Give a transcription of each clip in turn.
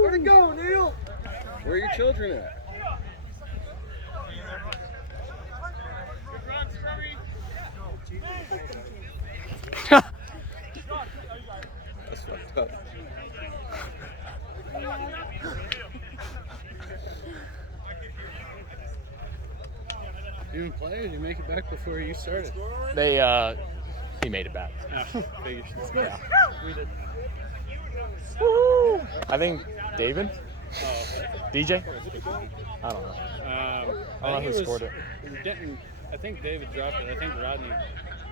Where'd it go, Neil? Where are your children at? That's fucked up. You didn't play, or did you make it back before you started? He made it back. Yeah. We did. Woo! I think David? DJ? I don't know. I don't know who scored it. I think David dropped it. I think Rodney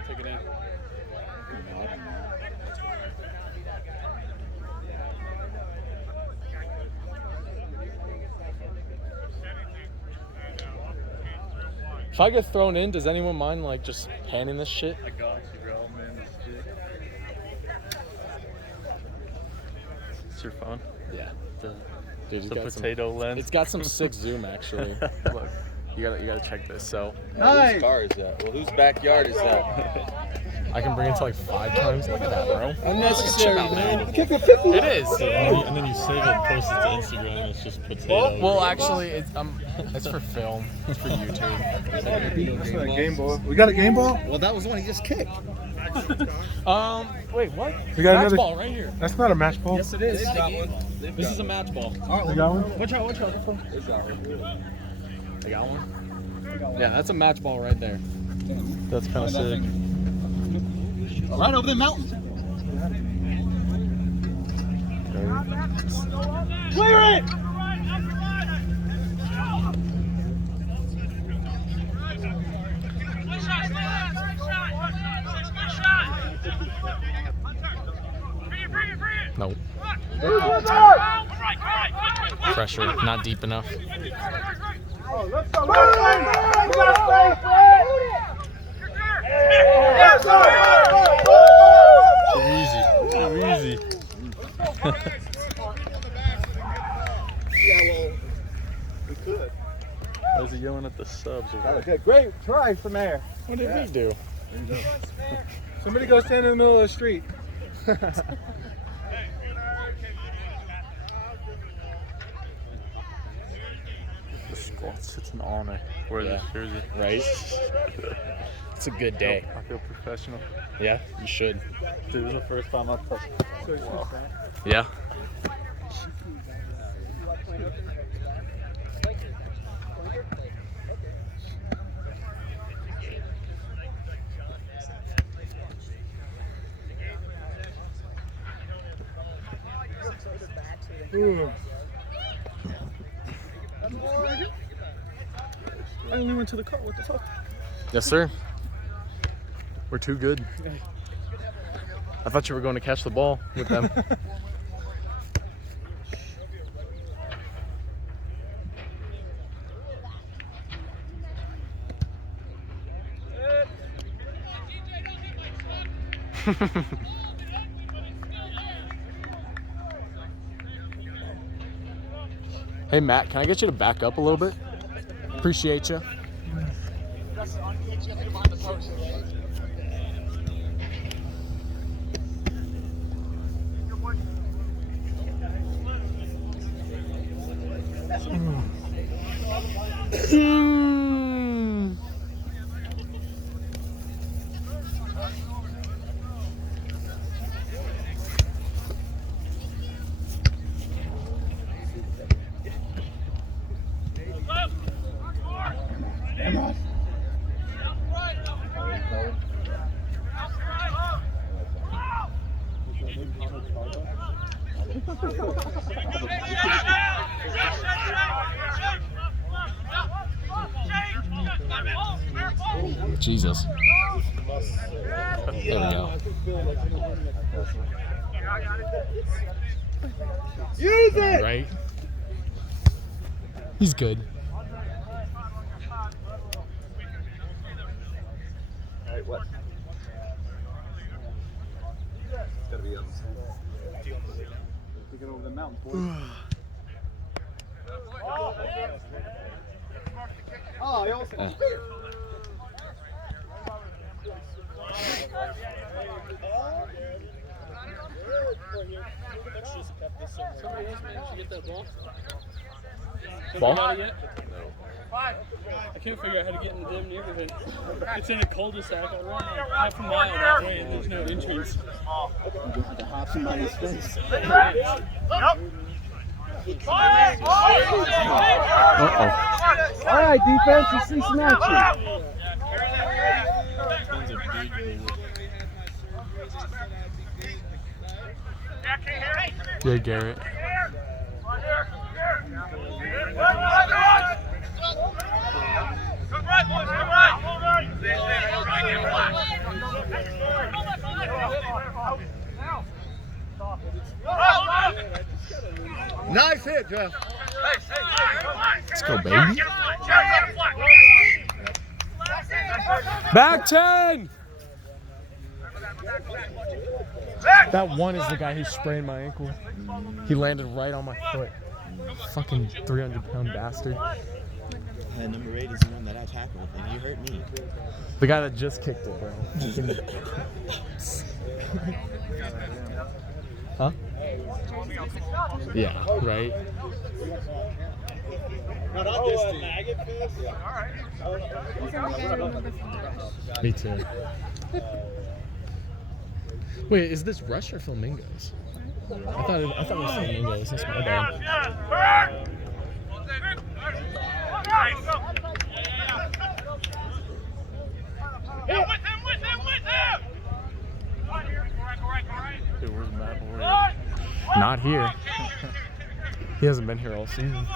took it in. If I get thrown in, does anyone mind like just panning this shit? I got you, bro, man. It's your phone? Yeah. The Dude, potato lens. It's got some sick zoom actually. Look, you gotta check this. So whose car is that? Well, whose backyard is that? I can bring it to like 5 times. Look at that, bro. Unnecessary, man. It is. And then you save it and post it to Instagram. It's just potato. Well, actually, it's for film. It's for YouTube. That's not a game ball. We got a game ball? Well, that was the one he just kicked. Wait, what? We got Match another ball right here. That's not a match ball. Yes, it is. They've got one. This is a match ball. We got one? Watch out. They've got one. They got one? Yeah, that's a match ball right there. That's kind of sick. Right over the mountain. Clear it! No. Pressure, not deep enough. Let's go. Easy. We could. How's he yelling at the subs? Okay, great try from there. What did we do? Somebody go stand in the middle of the street. The Scots, it's an honor. Wear this jersey. Right? It's a good day. I feel professional. Yeah, you should. Dude, this is the first time I've touched. Yeah. I only went to the car. What the fuck? Yes, sir. We're too good. I thought you were going to catch the ball with them. Hey, Matt, can I get you to back up a little bit? Appreciate you. Jesus. There we go. Use it! Right? He's good. Alright, what? It's gotta be on the side. Take it over the mountain, boy. Oh, he also. get that ball? Ball? Got it yet? I can't figure out how to get in the damn neighborhood. It's in a cul-de-sac. I run like half a mile that way and there's no entrance. You have to hop somebody's face. Uh-oh. All right, defense, you see some action. Yeah, Garrett. Nice hit, Jeff. Let's go, baby. Back 10! That one is the guy who sprained my ankle. He landed right on my foot. Fucking 300-pound bastard. And number 8 is the one that I tackled, and you hurt me. The guy that just kicked it, bro. Huh? Yeah, right? Me too. Wait, is this Rush or Flamingos? I thought it was Flamingos. That's my bad. Dude, where's Matt Boyd? Not here. He hasn't been here all season.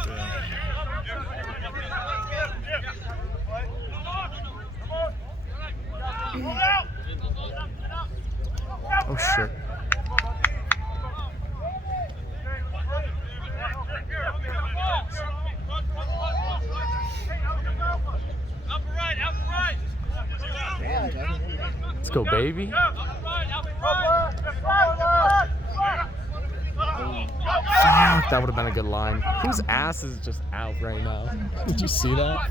Oh shit. Let's go, baby. Fuck, that would have been a good line. Whose ass is just out right now? Did you see that?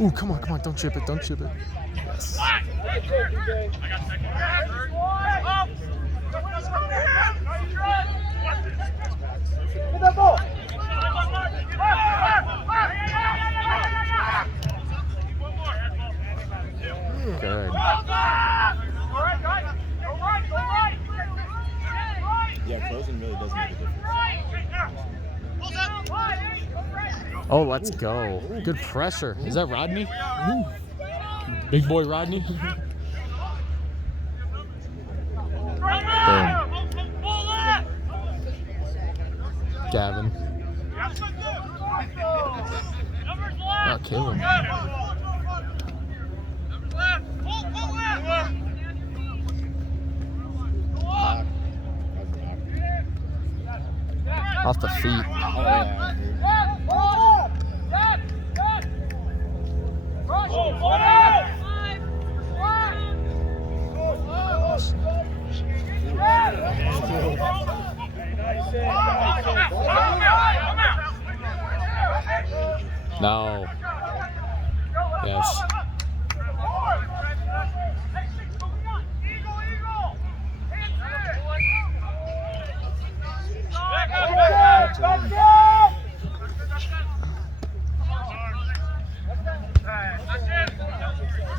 Ooh, come on, don't chip it, Yes. Good. Yeah, closing really does make a difference. Oh, let's go. Good pressure. Is that Rodney? Ooh. Big boy Rodney. Boom. Gavin. Oh, Caleb. Off the feet. No. Yes.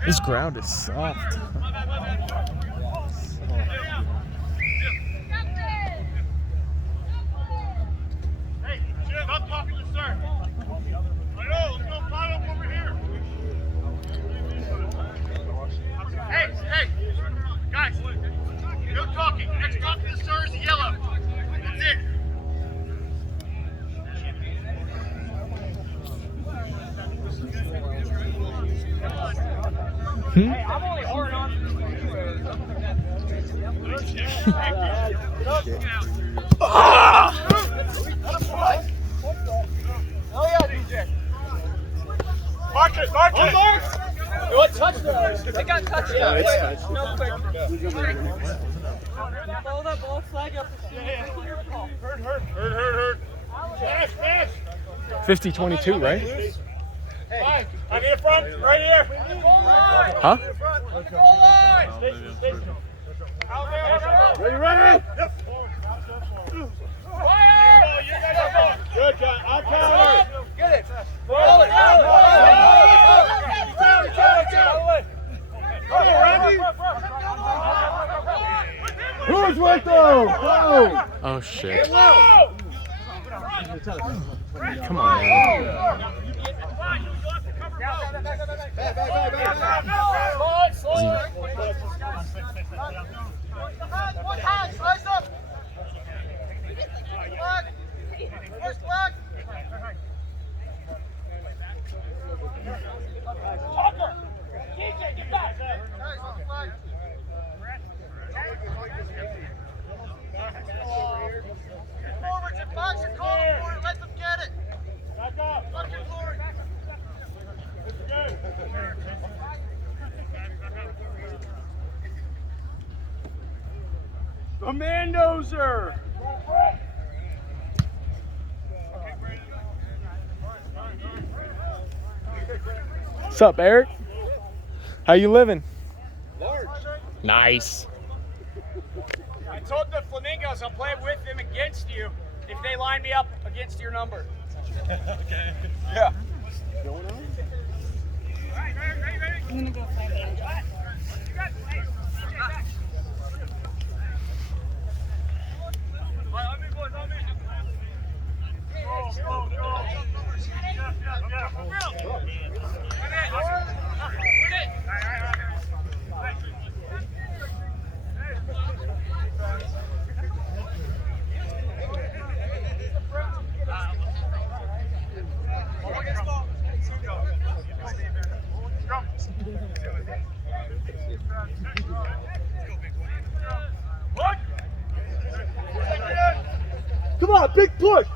This ground is soft. Hey, Jim, I'm talking to sir. I know, let's go fly up over here. Hey, guys, no talking. Next talking to sir is yellow. That's it. Hey, I'm only hard on. Oh yeah, DJ. Mark it. What touchdown? It got touchdown. No quick. Follow that ball, flag up. Hurt. Pass. 50-22, right? I'm in front, right here. Huh? Ready? Yep. Good, John. I'll counter. Get it. Roll it. Come on, Randy. Who's with them? Go. Oh shit. Come Come on, man. Let them get it. Back up. Fucking glory. The Mandozer. What's up, Eric? How you living? Nice. I told the Flamingos I'll play with them against you if they line me up against your number. Okay. Yeah. Going on? I'm gonna go find Angel. Come on, big push!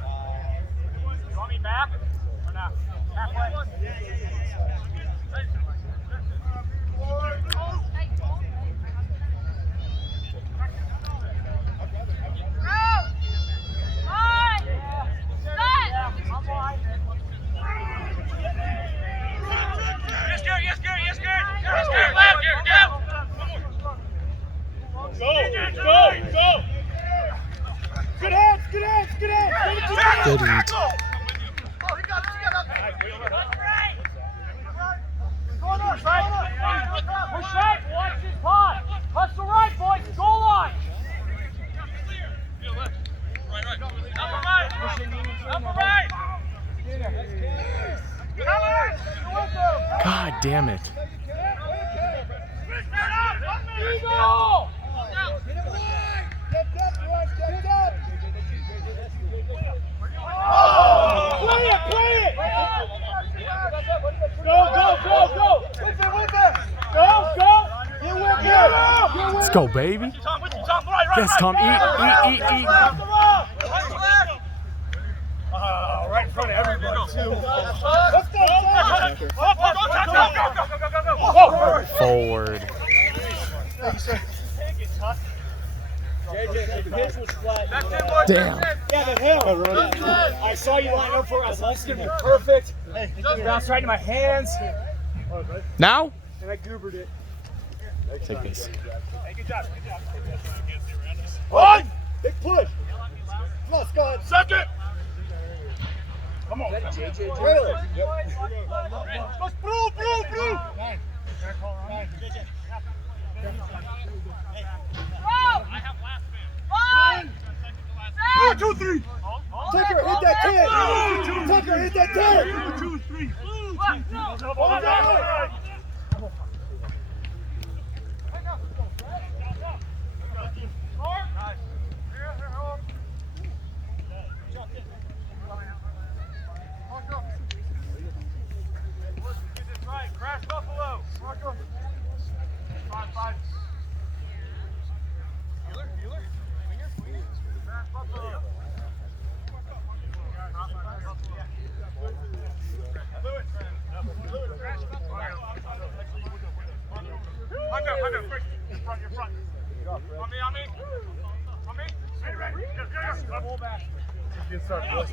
You want me back? Or not? Halfway? Go! Good hands! Good eat. Oh, he got it! Going on, right? Push right, watch his pot! Hustle right, boys! Goal line! Upper right! God damn it. Eagle! Play it! Go! Go! You win here! Let's go, baby. Yes, Tom. Eat. Right in front of everybody, too. Let's go! Forward. Damn. Yeah, the hill. I saw you line up for it. I was like, this is going to be perfect. It bounced right into my hands. Now? And I goobered it. Take this. Hey, good job. One! Big push. Come on, Scott. Second. Come on. Trailer. Let's blue. One, 2, 3. Tucker, hit that 10. Tucker, hit that 10. 1, 2, 3. Crash Buffalo. Five. Healer. Crash Buffalo. Hunter, first. Your front. On me. Ready. Yes. Pull back. Good start, boys.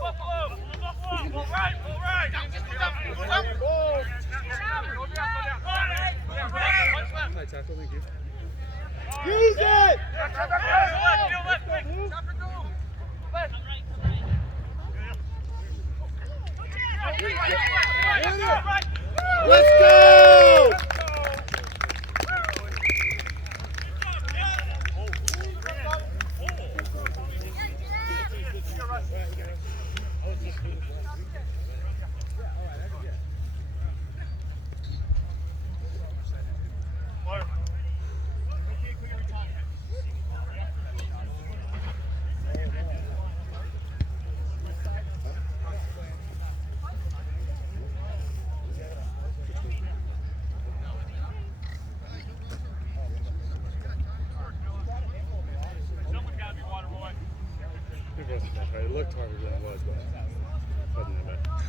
Buffalo. High tackle, thank you. Use it! Let's go! It looked harder than it was, but it wasn't that bad.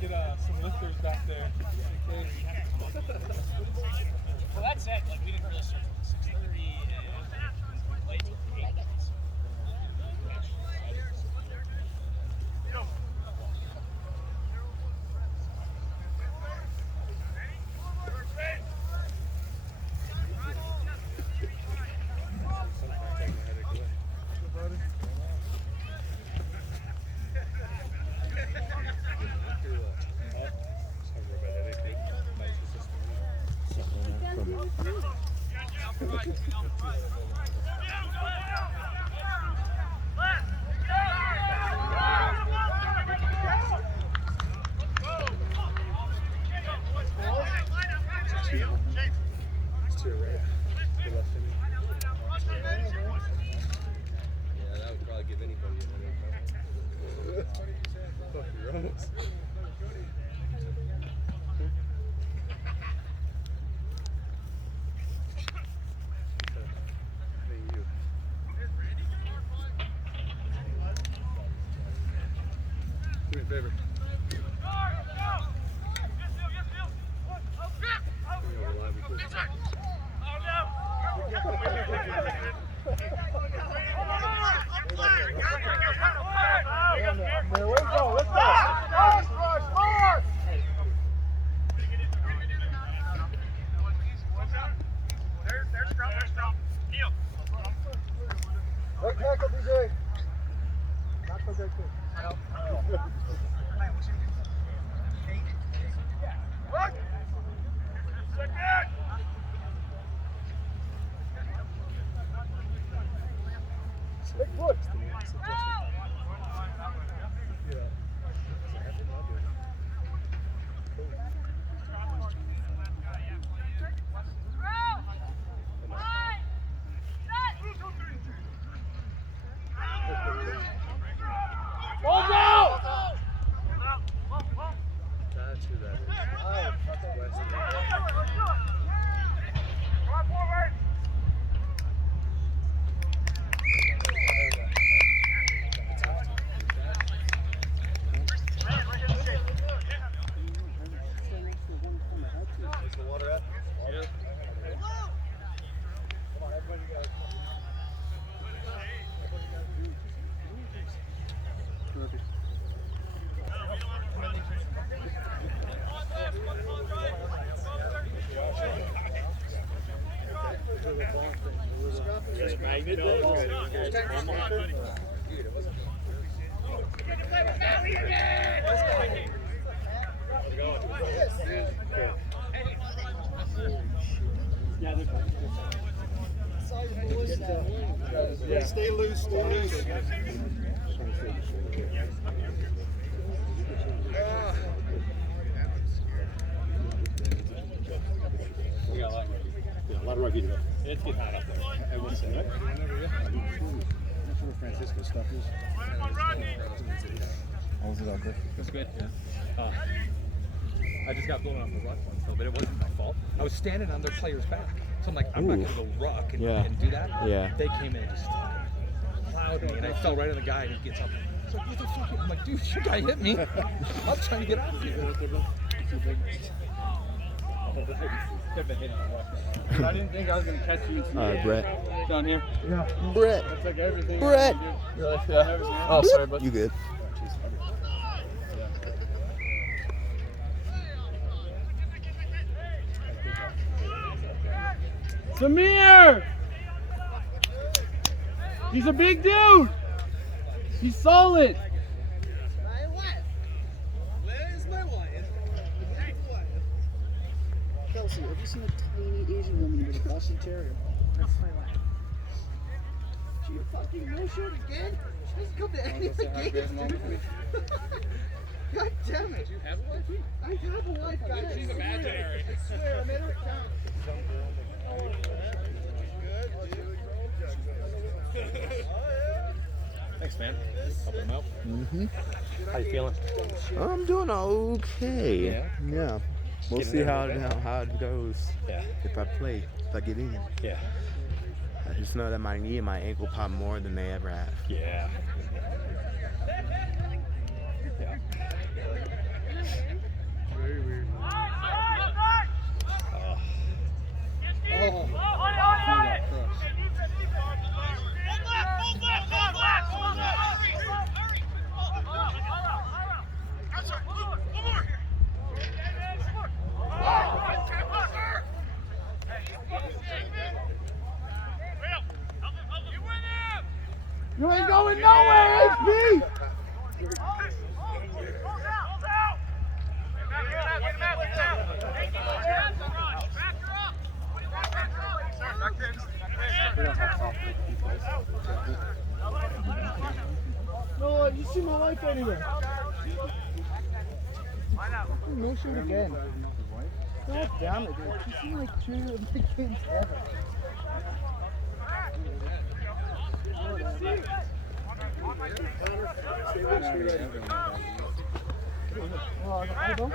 Get some lifters back there. Well, that's it. Like, we didn't really start till 6:30 and late till 8. Do me a favor. That's who that is. Stay loose, stay loose. We got a lot of rugby to go. It's getting hot up there. I will say, right? That's where Francisco stuff is. How was it out there? It was good. Yeah. I just got blown off the ruck once, though, but it wasn't my fault. I was standing on their player's back. So I'm like, I'm not going to go ruck and do that. Yeah. They came in and just plowed me, and I fell right on the guy, and he gets up. He's like, what the fuck? I'm like, dude, your guy hit me. I was trying to get out of here. I didn't think I was going to catch you. Brett. Down here. Yeah. Brett. That's like everything. Brett. Really? Yeah. Oh, sorry, bud. You good? Samir! He's a big dude! He's solid! Kelsey, have you seen a tiny Asian woman with a Boston Terrier? That's my wife. She fucking no shirt again? She doesn't come to any of the games, dude. God damn it. Do you have a wife? I have a wife, guys. She's imaginary. I swear, I made her account. Thanks, man. Help him out. Mm-hmm. How you feeling? I'm doing okay. Yeah. We'll see how it goes. Yeah. If I play, if I get in. Yeah. I just know that my knee and my ankle pop more than they ever have. Yeah. Very weird. You ain't going nowhere, HP! No, you see my wife anywhere. No shoot again. God damn it, dude. She's seen like 2 of my kids ever. I don't.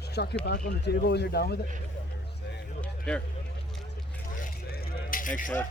Just chuck it back on the table when you're done with it. Here. Thanks, Phil.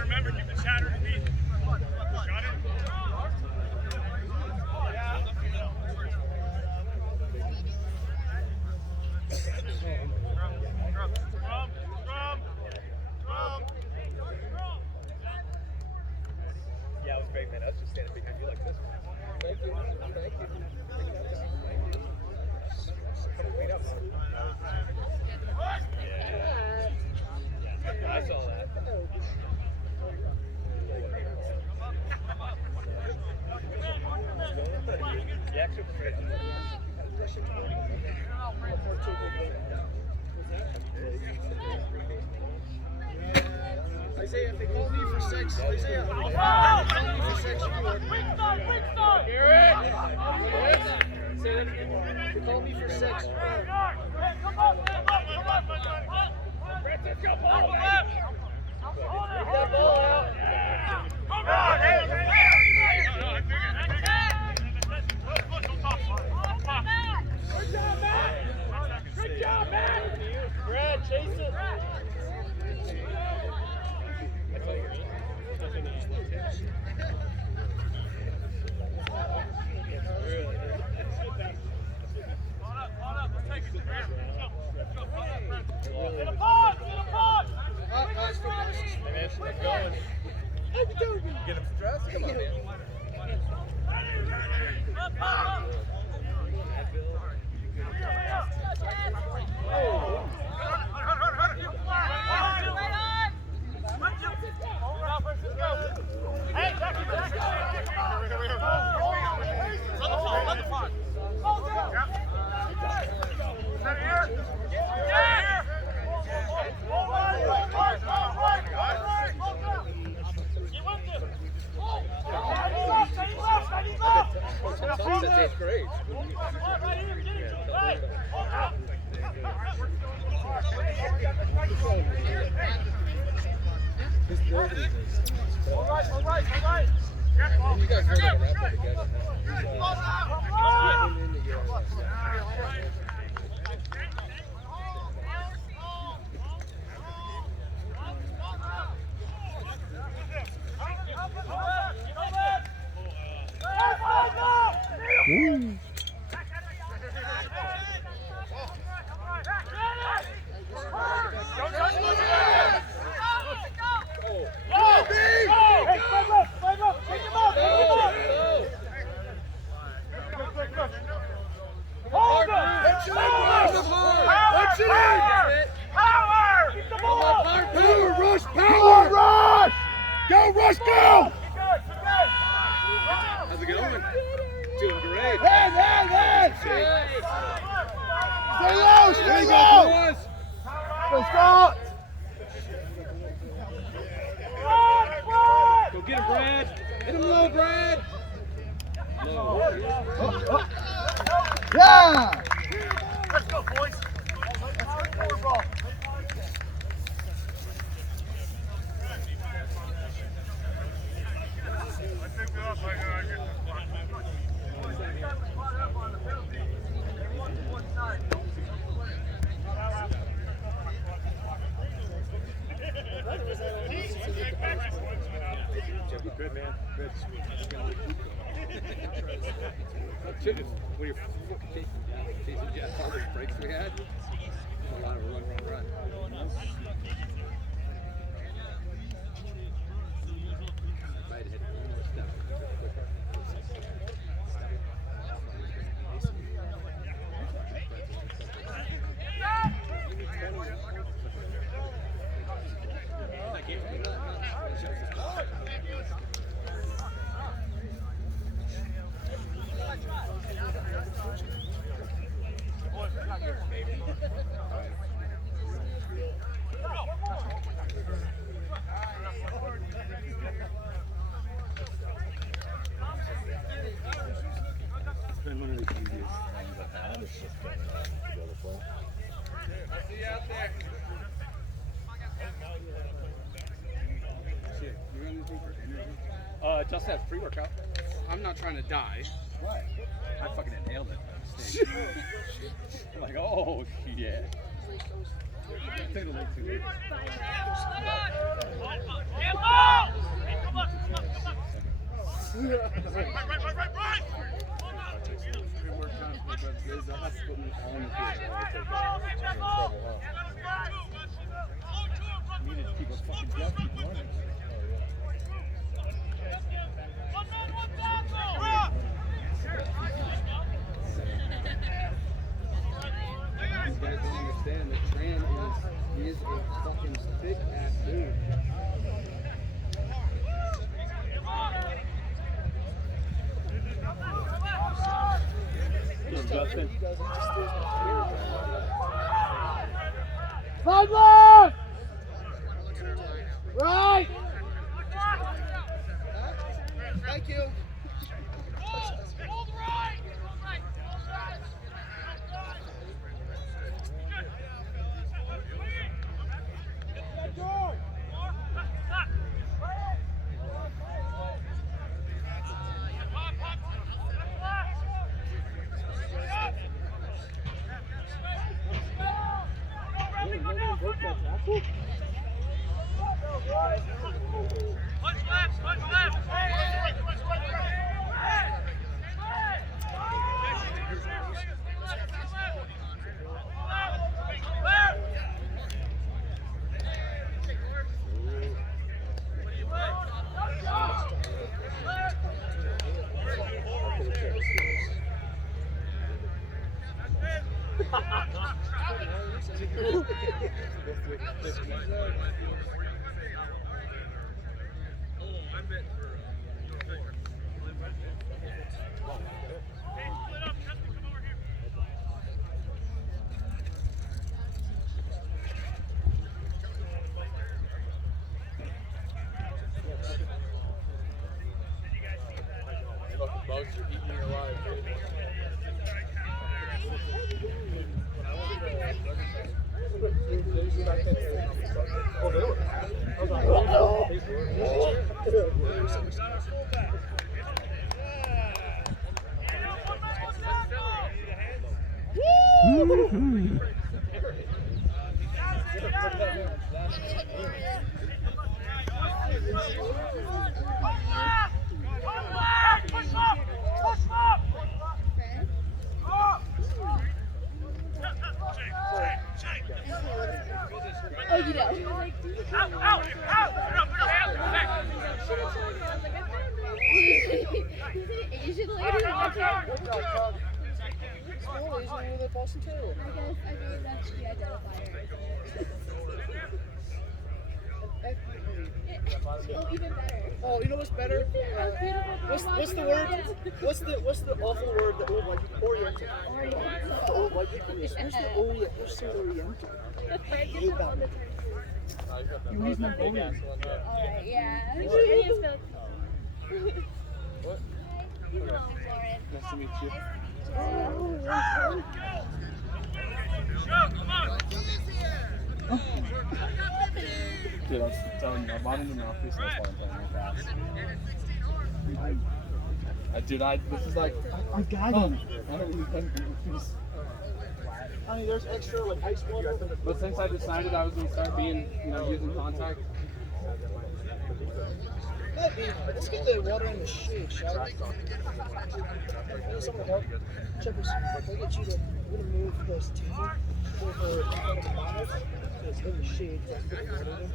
Remember, keep the chatter to beat. Got it? Yeah, it was great, man. I was just standing behind you like this. Thank you. Thank you. Wait up. Yeah. I saw that. Yeah, actually, Isaiah, if they call me for sex, Isaiah, if they call me for sex, you are. If they call me for sex, Come on, Good, man. Good. When you're fucking chasing Jeff, all those breaks we had, a lot of run. If I had hit one more step, just that pre-workout. I'm not trying to die. What? I fucking inhaled it. I'm like, oh shit. Take a look too. These guys don't understand that Tran is a fucking thick ass dude. Justin. Side left! Right! Thank you. Punch left! Bugs are eating you alive, dude. Push up! Push up! Oh, you know. Out! Out! Out! Asian lady? Small Asian with a Boston Terrier. I mean, that's the identifier. Oh, even better. Oh, you know what's better? What's the word? What's the awful word that old white people? Oriental. The old white people use. Where's the Orient? Where's the Oriental? I hate that one. He's my bully. Alright, yeah. What? You know, Lauren. Nice to meet you. Dude, I was telling you, I bought a new mouthpiece and that's why I'm playing real fast. This is like, I got him. I don't really play mouthpiece. Honey, there's extra like ice water. But since I decided I was going to start being, using contact, Let's get the water in the shade, shall we? Need someone to help? Checkers, we'll get you to, we're going to move this table over in front of the bottle so it's in the shade. So I can get the water in.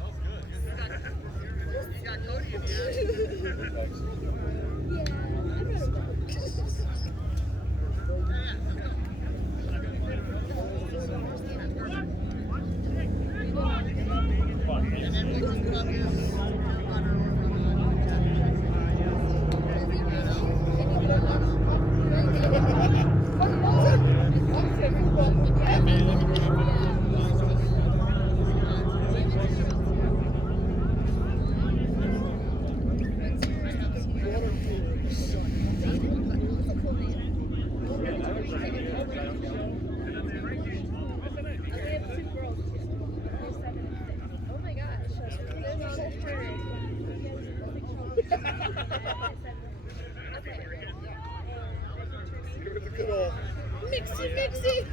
Mixie.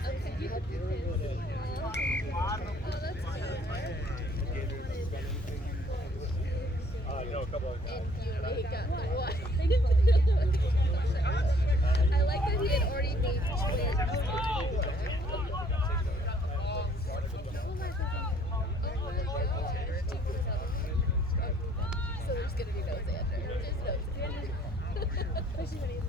I like that he had already made twins. So there's gonna be no Xander. There's no Xander.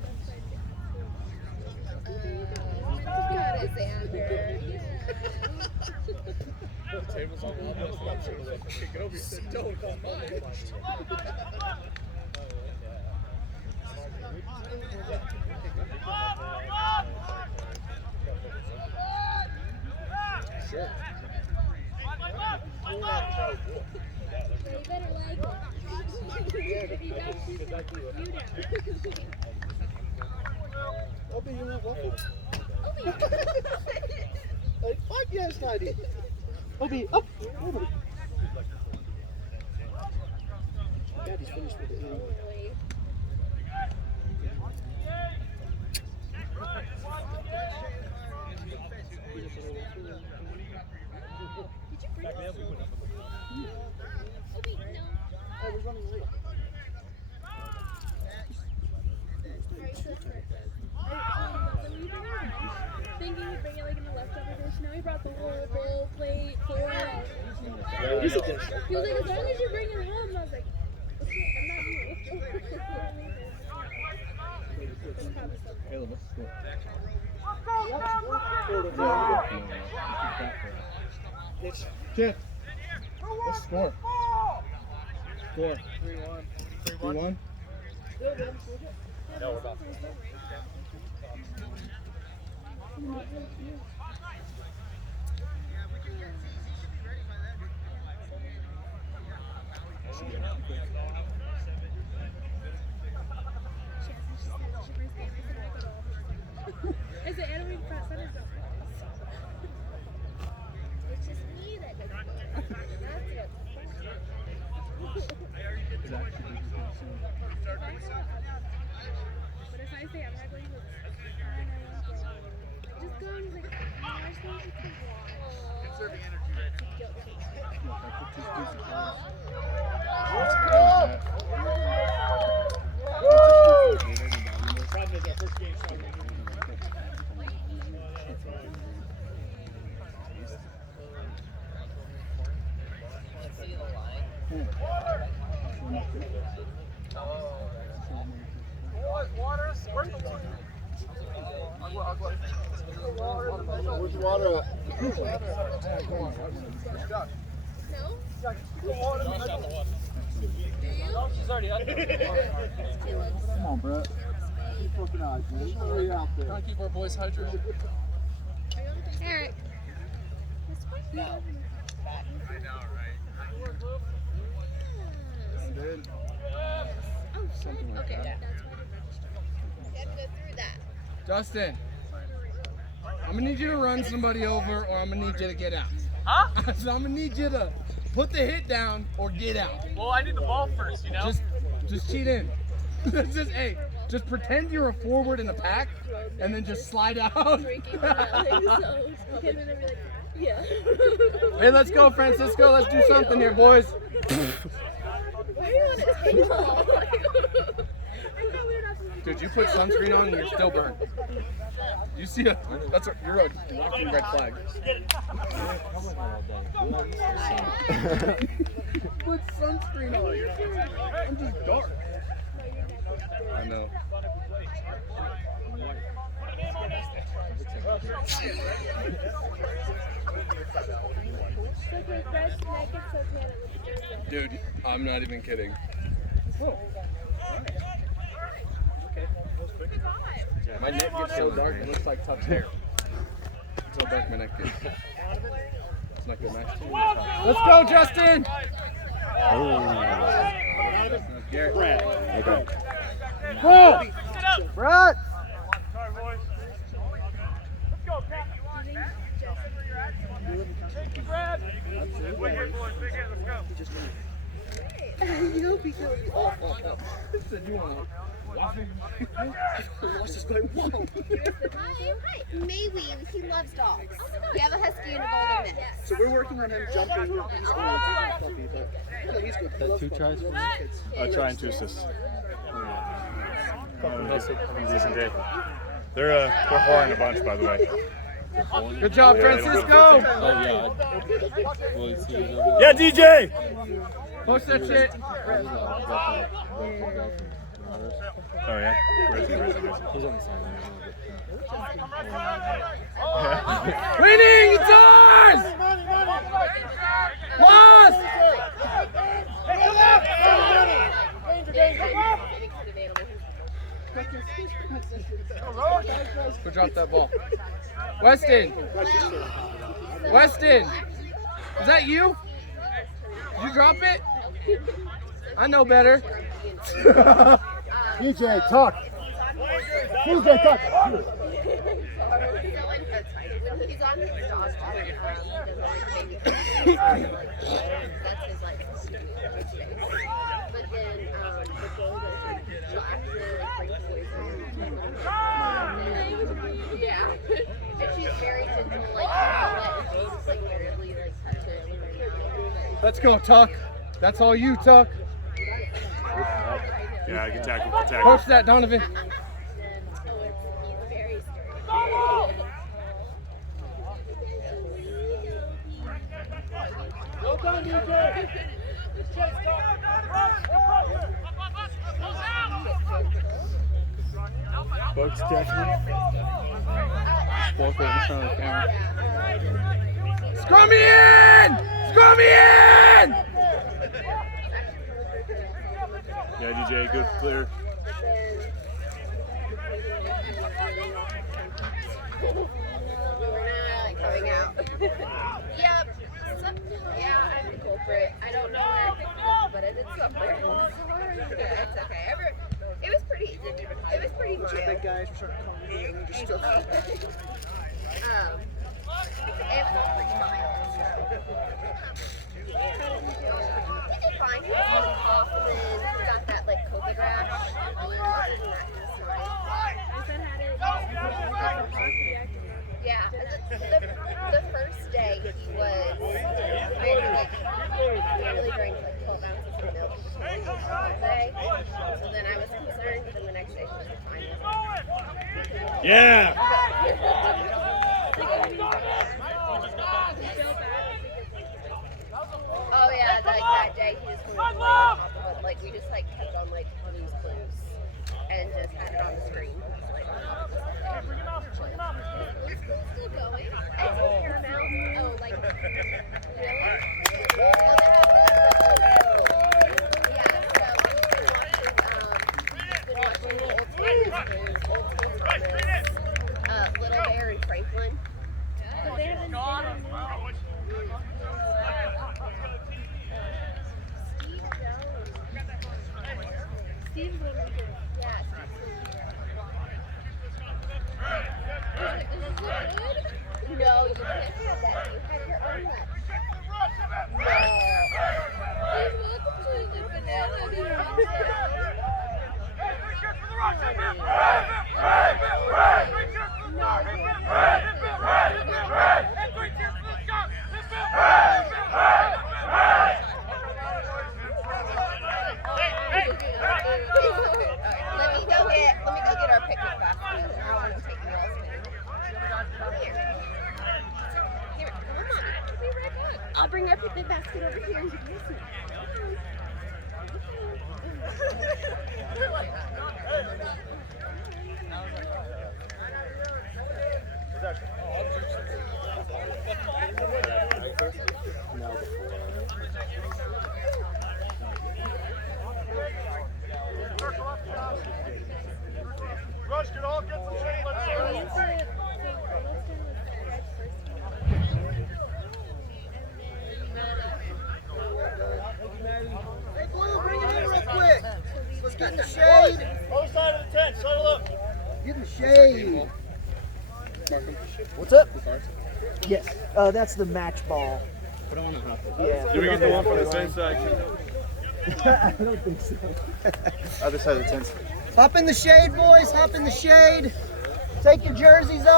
Got a Xander. the table's on the level, so I'm sure to kick it over. You said, don't come by. Sure. You better like it. You got to Obi, you want waffle? Like, fuck yes, Daddy. Obi, up! Obi. Daddy's finished with the eating. Did you bring Obi, no. Oh, we're running late. Thinking we'd bring it like in the leftover dish. Now he brought the whole bowl, plate, fork. It is a dish. He was like, as long as you bring it home. And I was like, okay, I'm not here. Caleb, what's the score? Kid. What's the score? Score. 3-1. 3-1? No, we're about to. Is it animated press? That is not It's just me that doesn't go. That's But if I say I'm not going to just go and like, I'm supposed to walk. Conserving energy right Where's the water at? She's already out there. Come on, Brett. Keep fucking eyes, man. Hurry out there. Trying to keep our boys hydrated. Eric. Good. Oh, Something like okay, that. that's why I didn't register. You had to go through that. Justin, I'm gonna need you to run somebody over, or I'm gonna need you to get out. Huh? So I'm gonna need you to put the hit down or get out. Well, I need the ball first, you know? Just cheat in. Just pretend you're a forward in a pack, and then just slide out. Yeah. Hey, let's go, Francisco. Let's do something here, boys. Dude, you put sunscreen on and you're still burnt. You see you're a walking red flag. Put sunscreen on. I'm just dark. I know. Dude, I'm not even kidding. My neck gets so dark it looks like Tuck's hair. That's how dark my neck gets. It's not good match. Let's go, Justin! Garrett. Okay. Go! Brett! Maybe he loves dogs. We have a husky and a golden mix. So we're working on him jumping. He's going to puppy, but he's good. He loves 2 tries for me? A try and 2 assists. Decent day. They're whoring a bunch, by the way. Good job, Francisco! Yeah, DJ! Post that shit! Oh, yeah? Where is he? He's on the sideline. Winning! It's ours! Lost! Go drop that ball. Weston! Weston! Is that you? Did you drop it? I know better. DJ, talk. DJ, talk. He's on his dog. That's his like space. But then the goal is she'll actually like bring toys in. Yeah. And she's very gentle, like she'll just like weirdly like touch it. Let's go, Tuck. That's all you, Tuck. Yeah, I can tackle. Coach that, Donovan. Well done, DJ. Bugs definitely. Just walk right in front of the camera. Scrum me in! Scrum me in! Yeah, DJ, good, clear. We were not coming out. Yep. Yeah, I'm the culprit. I don't know where I picked it up, but I did somewhere. Yeah, it's okay. It was pretty chill. Big guys were starting to call me and just still. It was 3 miles. He did fine. He was really off, and then he got that like COVID rash. Other than that, he was fine. Yeah, the first day he was really like he really drank like 12 ounces of milk all day. So then I was concerned, but then the next day he was fine. Yeah! Oh yeah, that day he just went like we just like kept on like Blue's Clues and just had it on the screen. Like, Blue's Clues still going? I see Paramount. Oh, like really? Yeah, so we've been watching the old Thomas, Little Bear and Franklin. But they haven't Steve's really good. Yeah, Steve's no, you can't have that. You have your own left. No. He's welcome to the banana. Let me go get our picnic basket. I want to take girls spinning. Here. Come on. Be right back. I'll bring our picnic basket over here and you can see. Rush, get off, get some shade, let's go. Hey, Blue, bring it in real quick. Let's get in the shade. Other side of the tent, settle up. Get in the shade. What's up? Yes. That's the match ball. Yeah. Did we get the one from the same side? I don't think so. Other side of the tent. Hop in the shade, boys. Hop in the shade. Take your jerseys off.